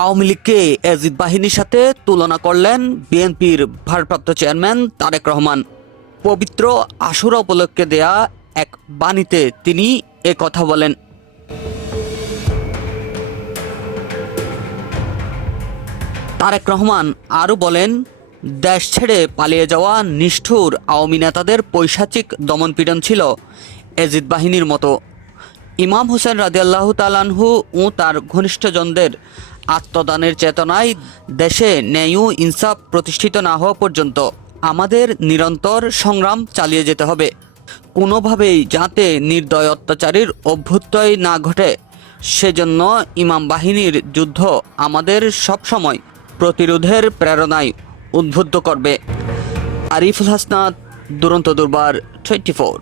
আওয়ামী লীগকে এজিদ বাহিনীর সাথে তুলনা করলেন বিএনপির ভারপ্রাপ্ত চেয়ারম্যান তারেক রহমান। পবিত্র আশুরা উপলক্ষে দেয়া এক বাণীতে তিনি এ কথা বলেন। তারেক রহমান আরও বলেন, দেশ ছেড়ে পালিয়ে যাওয়া নিষ্ঠুর আওয়ামী নেতাদের পৈশাচিক দমনপীড়ন ছিল এজিদ বাহিনীর মতো। ইমাম হোসেন রাজিয়াল্লাহু তালানহু ও তার ঘনিষ্ঠজনদের আত্মদানের চেতনায় দেশে ন্যায় ইনসাফ প্রতিষ্ঠিত না হওয়া পর্যন্ত আমাদের নিরন্তর সংগ্রাম চালিয়ে যেতে হবে। কোনোভাবেই যাতে নির্দয় অত্যাচারীর অভ্যুত্তয় না ঘটে, সেজন্য ইমাম বাহিনীর যুদ্ধ আমাদের সবসময় প্রতিরোধের প্রেরণায় উদ্বুদ্ধ করবে। আরিফুল হাসনাত, দুরন্ত দুর্বার, টোয়েন্টি ফোর।